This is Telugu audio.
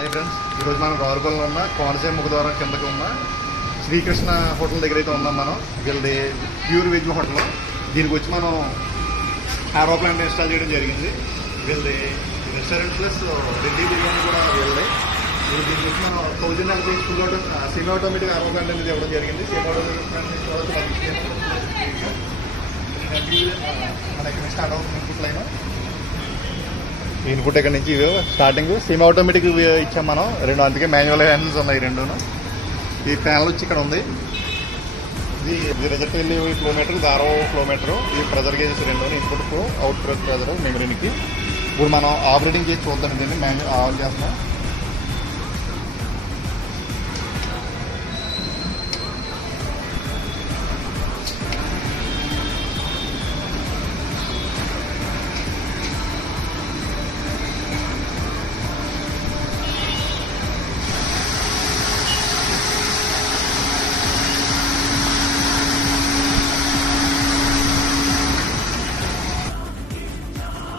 హాయ్ ఫ్రెండ్స్, ఈరోజు మనం రావులపల్లిలో ఉన్న కోనసీమ ముఖద్వారం కిందకి ఉన్న శ్రీకృష్ణ హోటల్ దగ్గర అయితే ఉన్నాం. మనం వీళ్ళది ప్యూర్ వెజ్ హోటల్. దీనికి వచ్చి మనం ఆరో ప్లాంట్ ఇన్స్టాల్ చేయడం జరిగింది. వీళ్ళది రెస్టారెంట్ ప్లస్ రెడ్డి బిర్యానీ కూడా వీళ్ళది. దీనికి వచ్చి మనం 1000 LP ఫుల్ సెమీ ఆటోమేటిక్ ఆరో ప్లాంట్ అనేది ఇవ్వడం జరిగింది. సెమీ ఆటోమేటిక్ ప్లాంట్ మన ఇక్కడ స్టార్ట్ అవుతుంది ఇన్పుట్ లైన్. ఇన్పుట్ ఇక్కడ నుంచి స్టార్టింగ్ సెమీ ఆటోమేటిక్ ఇచ్చాం మనం రెండు, అందుకే మాన్యువల్ హ్యాండిల్స్ ఉన్నాయి రెండును. ఈ ప్యానల్ వచ్చి ఇక్కడ ఉంది. ఇది రిజల్ట్ వెళ్ళి ఫ్లోమీటర్, ఇది ఆరో ఫ్లోమీటరు, ఈ ప్రెజర్ గేజెస్ రెండు, ఇన్పుట్ అవుట్ ప్రెజర్ మెమరీకి. ఇప్పుడు మనం ఆపరేటింగ్ చేసి చూద్దాం. దీన్ని ఆన్ చేస్తున్నాం.